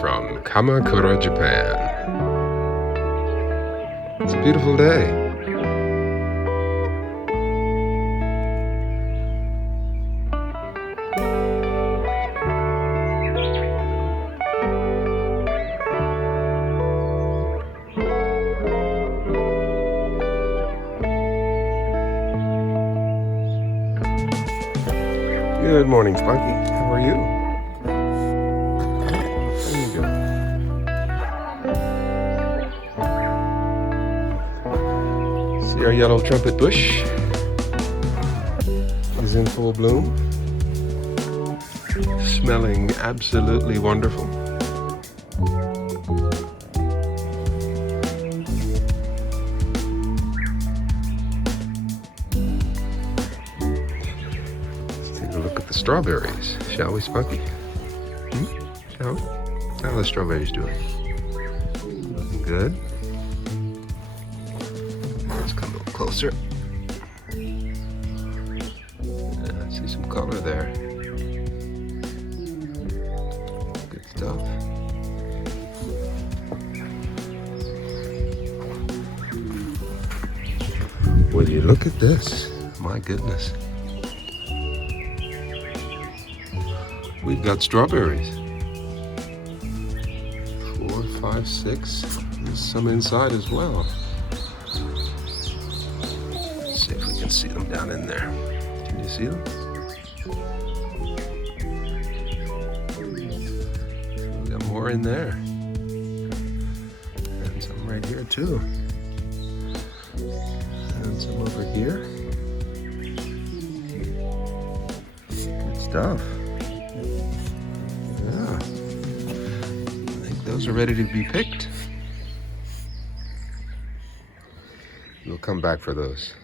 from Kamakura, Japan. It's a beautiful day. Good morning, Spunky. How are you? There you go. See, our yellow trumpet bush is in full bloom, smelling absolutely wonderful. Look at the strawberries, shall we, Spunky? Shall we? How are the strawberries doing? Looking good. Let's come a little closer. I see some color there. Good stuff. Will you look at this? My goodness. We've got strawberries. 4, 5, 6. There's some inside as well. Let's see if we can see them down in there. Can you see them? We got more in there. And some right here too. And some over here. Good stuff. Yeah, I think those are ready to be picked. We'll come back for those.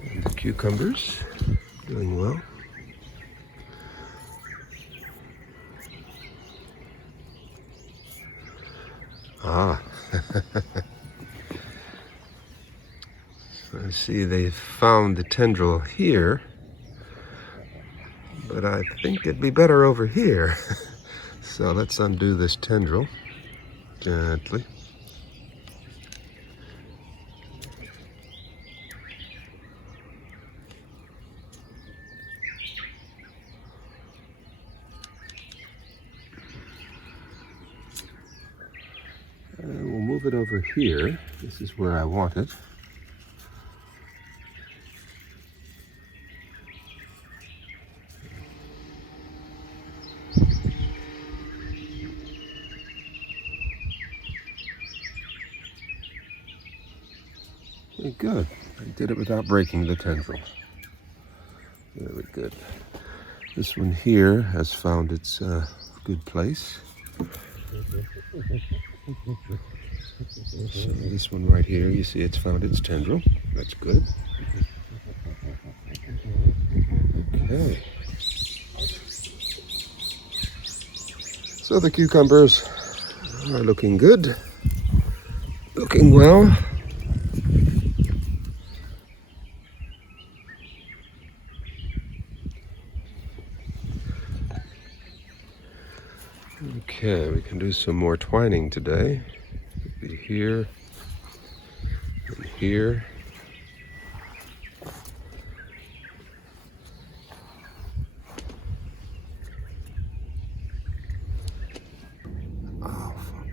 And the cucumbers doing well. Ah, so I see they found the tendril here, but I think it'd be better over here. So let's undo this tendril gently. And we'll move it over here. This is where I want it. Okay, good. I did it without breaking the tendril. Very good. This one here has found its good place. So this one right here, you see it's found its tendril. That's good. Okay. So the cucumbers are looking good, looking well. Okay, we can do some more twining today. It'll be here and here. Oh, fuck.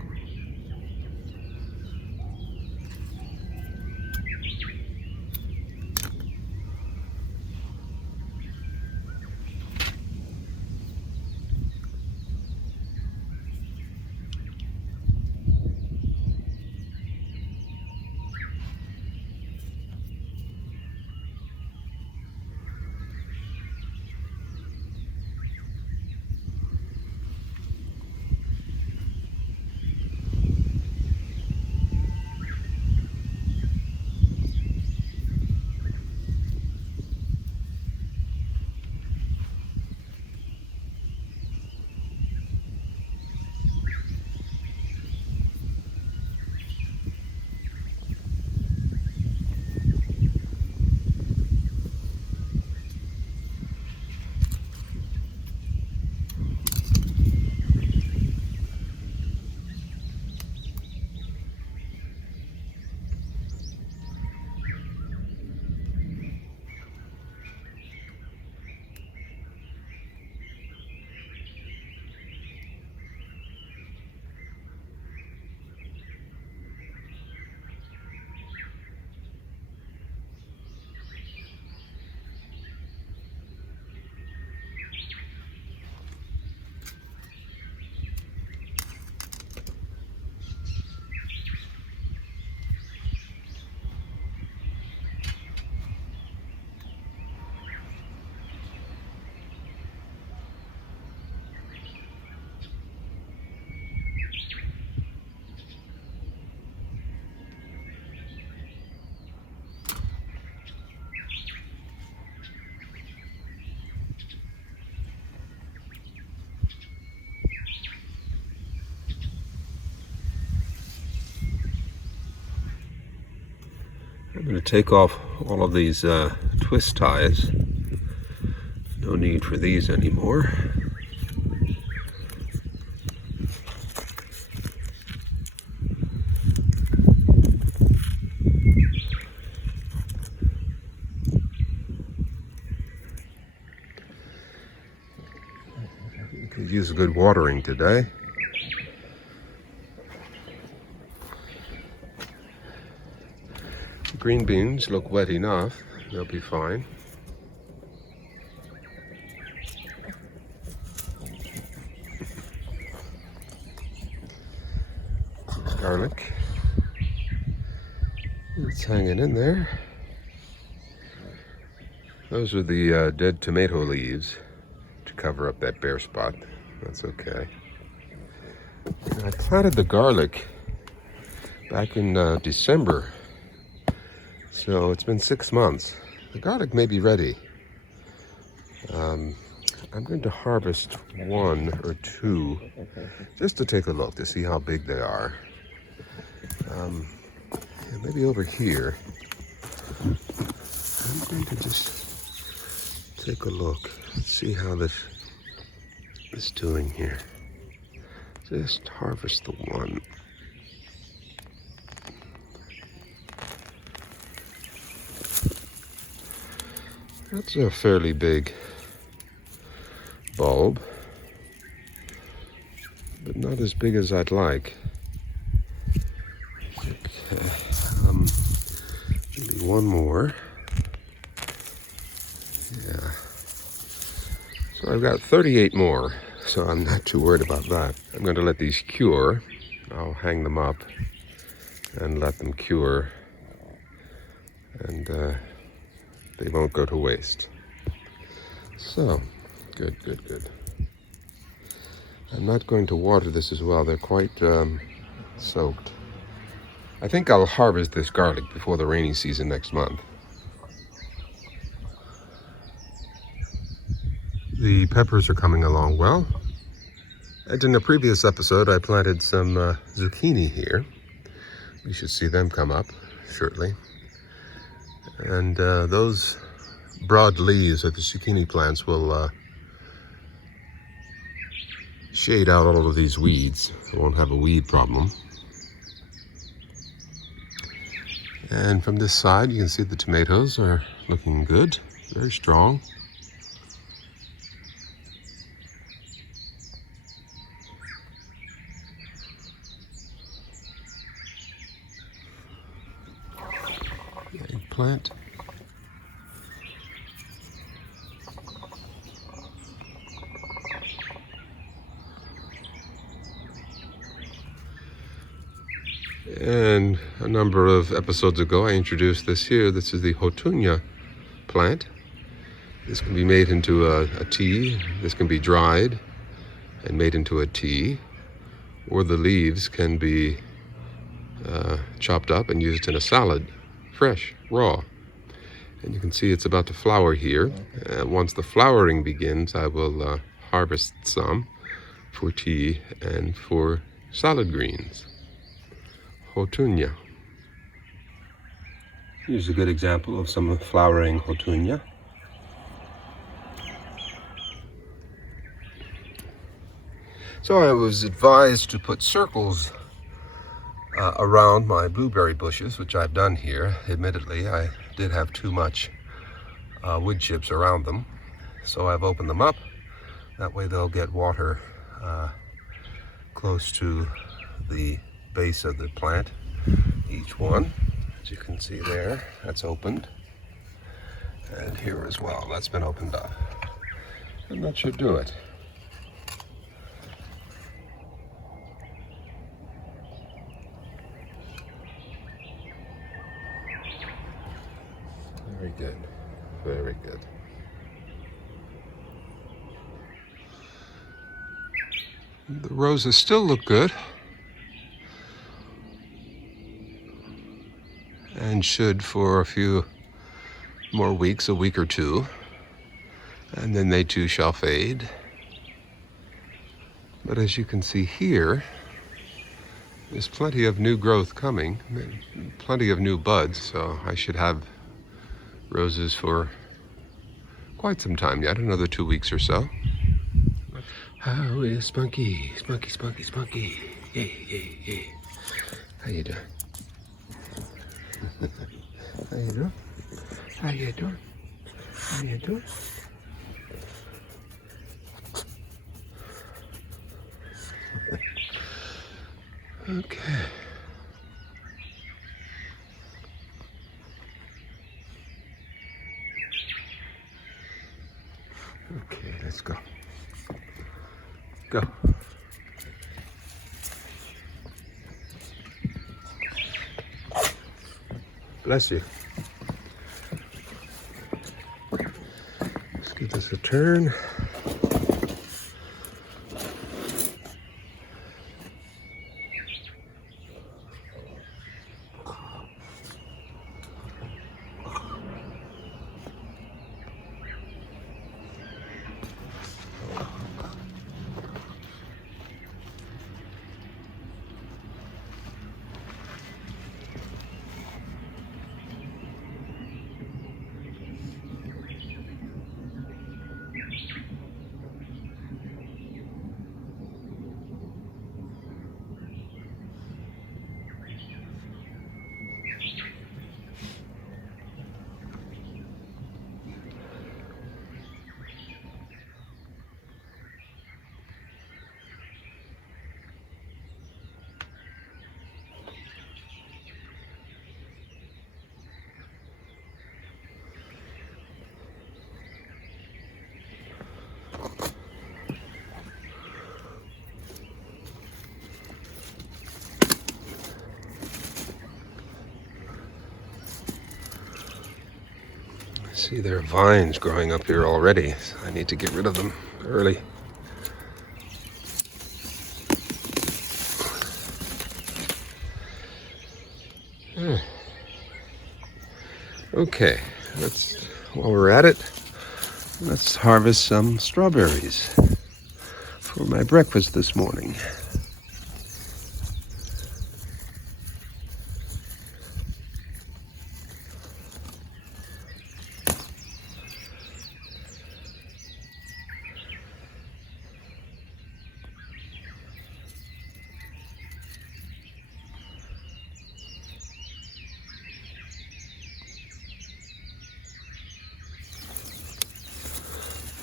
I'm going to take off all of these twist ties. No need for these anymore. Could use a good watering today. Green beans look wet enough. They'll be fine. Garlic. It's hanging in there. Those are the dead tomato leaves to cover up that bare spot. That's okay. And I planted the garlic back in December. So it's been 6 months. The garlic may be ready. I'm going to harvest 1 or 2 just to take a look to see how big they are. Maybe over here. I'm going to just take a look and see how this is doing here. Just harvest the 1. That's a fairly big bulb, but not as big as I'd like. Okay, maybe 1 more. Yeah. So I've got 38 more, so I'm not too worried about that. I'm going to let these cure. I'll hang them up and let them cure, and they won't go to waste. So, good. I'm not going to water this as well. They're quite soaked. I think I'll harvest this garlic before the rainy season next month. The peppers are coming along well. And in a previous episode, I planted some zucchini here. You should see them come up shortly. And those broad leaves of the zucchini plants will shade out all of these weeds. I won't have a weed problem. And from this side, you can see the tomatoes are looking good, very strong. Eggplant. And a number of episodes ago, I introduced this here. This is the Hotunya plant. This can be made into a tea. This can be dried and made into a tea. Or the leaves can be chopped up and used in a salad, fresh, raw. And you can see it's about to flower here. Once the flowering begins, I will harvest some for tea and for salad greens. Hotunya. Here's a good example of some flowering Hotunya. So I was advised to put circles around my blueberry bushes, which I've done here. Admittedly, I did have too much wood chips around them, so I've opened them up. That way they'll get water close to the base of the plant, each one. As you can see there, that's opened. And here as well, that's been opened up. And that should do it. Very good, very good. The roses still look good. And should for a few more weeks, a week or two. And then they too shall fade. But as you can see here, there's plenty of new growth coming, plenty of new buds, so I should have roses for quite some time yet, another 2 weeks or so. How is Spunky? Spunky, Spunky, Spunky. Yay, yay, yay. How you doing? How you doing? How you doing? How you doing? Okay. Okay, let's go. Go. Bless you. Let's give this a turn. See, there are vines growing up here already, so I need to get rid of them early. Okay, while we're at it, Let's harvest some strawberries for my breakfast this morning.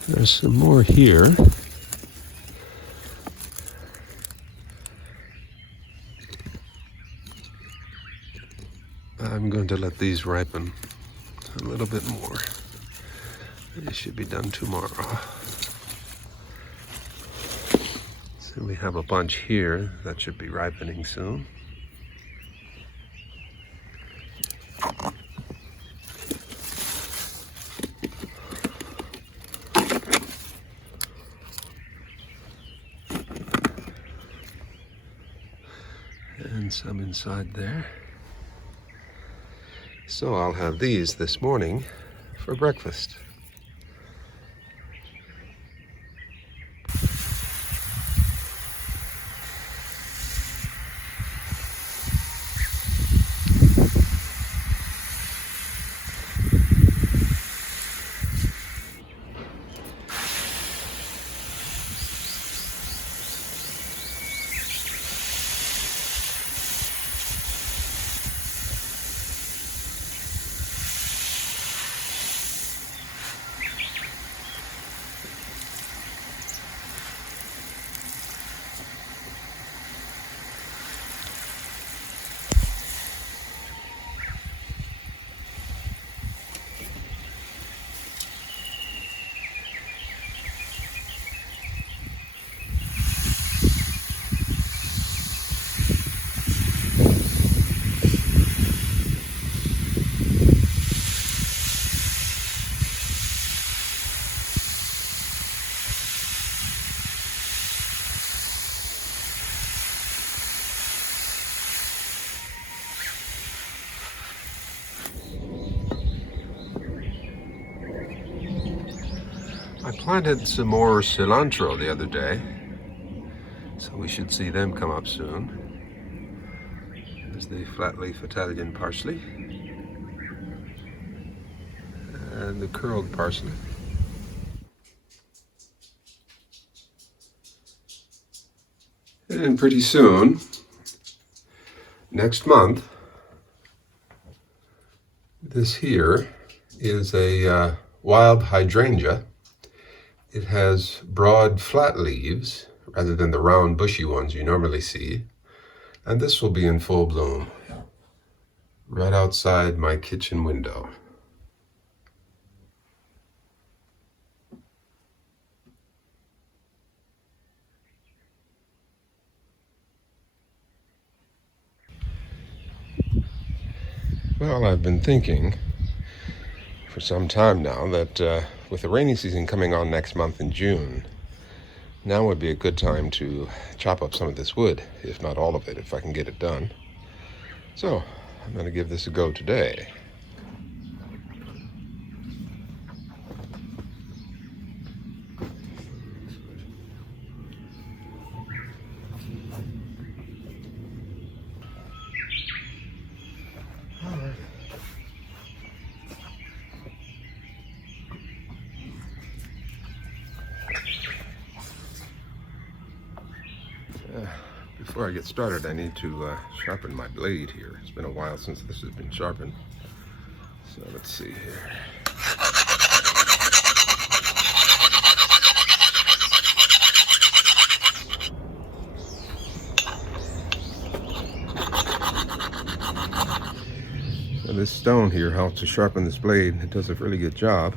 There's some more here. I'm going to let these ripen a little bit more. They should be done tomorrow. So we have a bunch here that should be ripening soon. And some inside there. So I'll have these this morning for breakfast. I planted some more cilantro the other day, so we should see them come up soon. There's the flat leaf Italian parsley and the curled parsley. And pretty soon, next month, this here is a wild hydrangea. It has broad, flat leaves rather than the round, bushy ones you normally see. And this will be in full bloom right outside my kitchen window. Well, I've been thinking for some time now that with the rainy season coming on next month in June, now would be a good time to chop up some of this wood, if not all of it, if I can get it done. So I'm going to give this a go today. Before I get started, I need to sharpen my blade here. It's been a while since this has been sharpened. So let's see here. So this stone here helps to sharpen this blade. It does a really good job.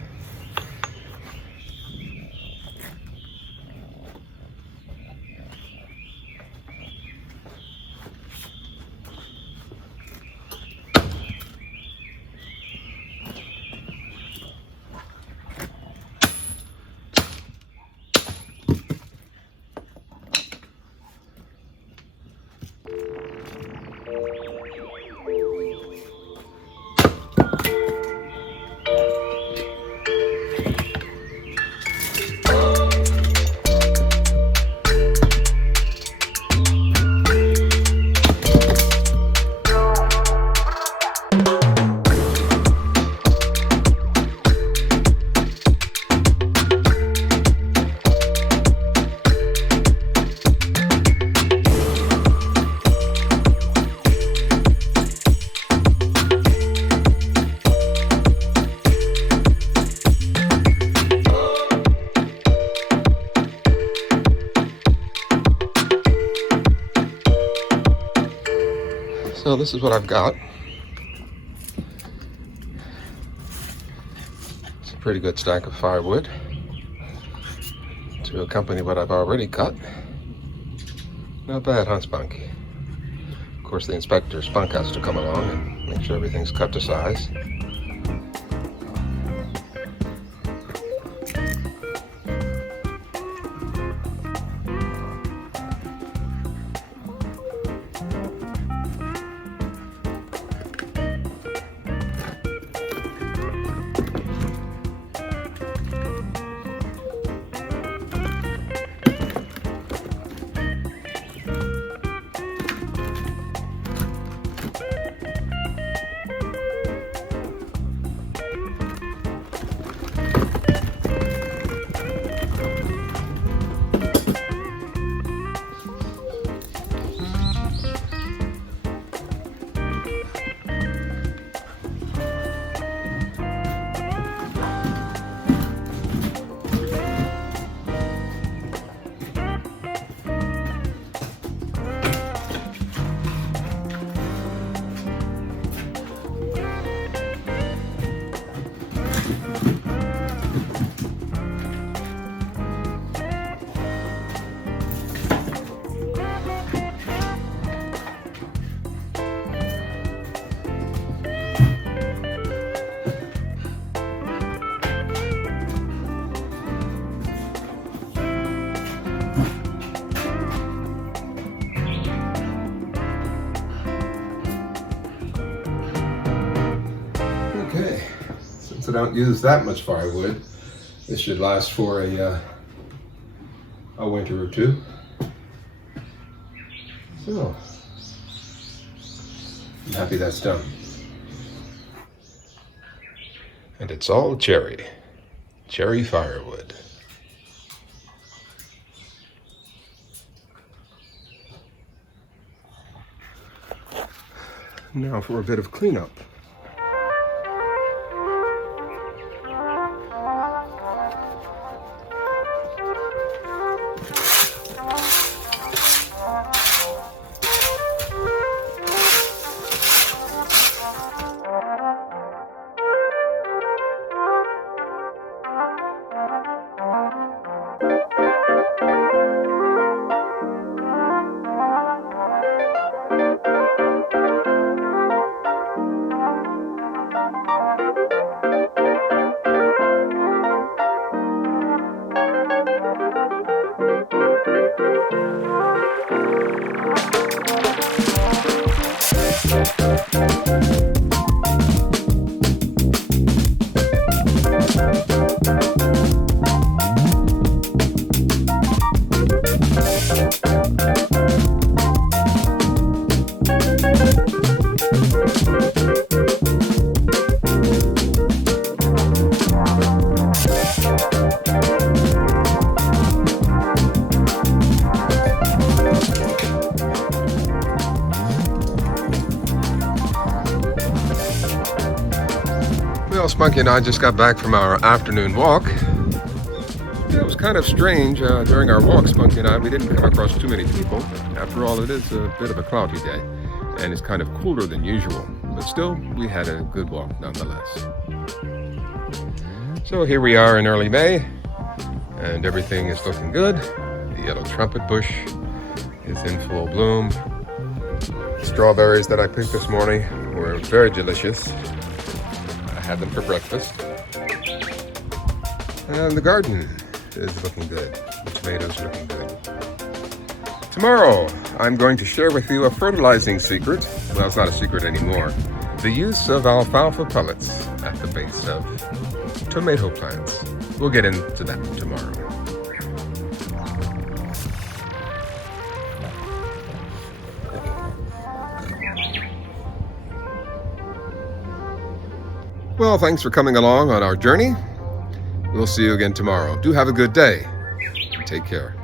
So this is what I've got. It's a pretty good stack of firewood to accompany what I've already cut. Not bad, huh, Spunk? Of course, the inspector, Spunk, has to come along and make sure everything's cut to size. Okay, since I don't use that much firewood, this should last for a winter or two. So, I'm happy that's done. And it's all cherry firewood. Now for a bit of cleanup. Well, Spunky and I just got back from our afternoon walk. It was kind of strange during our walk, Spunky and I. We didn't come across too many people. After all, it is a bit of a cloudy day, and it's kind of cooler than usual. But still, we had a good walk nonetheless. So here we are in early May, and everything is looking good. The yellow trumpet bush is in full bloom. Strawberries that I picked this morning were very delicious. I had them for breakfast. And the garden is looking good. The tomatoes are looking good. Tomorrow, I'm going to share with you a fertilizing secret. Well, it's not a secret anymore. The use of alfalfa pellets at the base of tomato plants. We'll get into that tomorrow. Well, thanks for coming along on our journey. We'll see you again tomorrow. Do have a good day. Take care.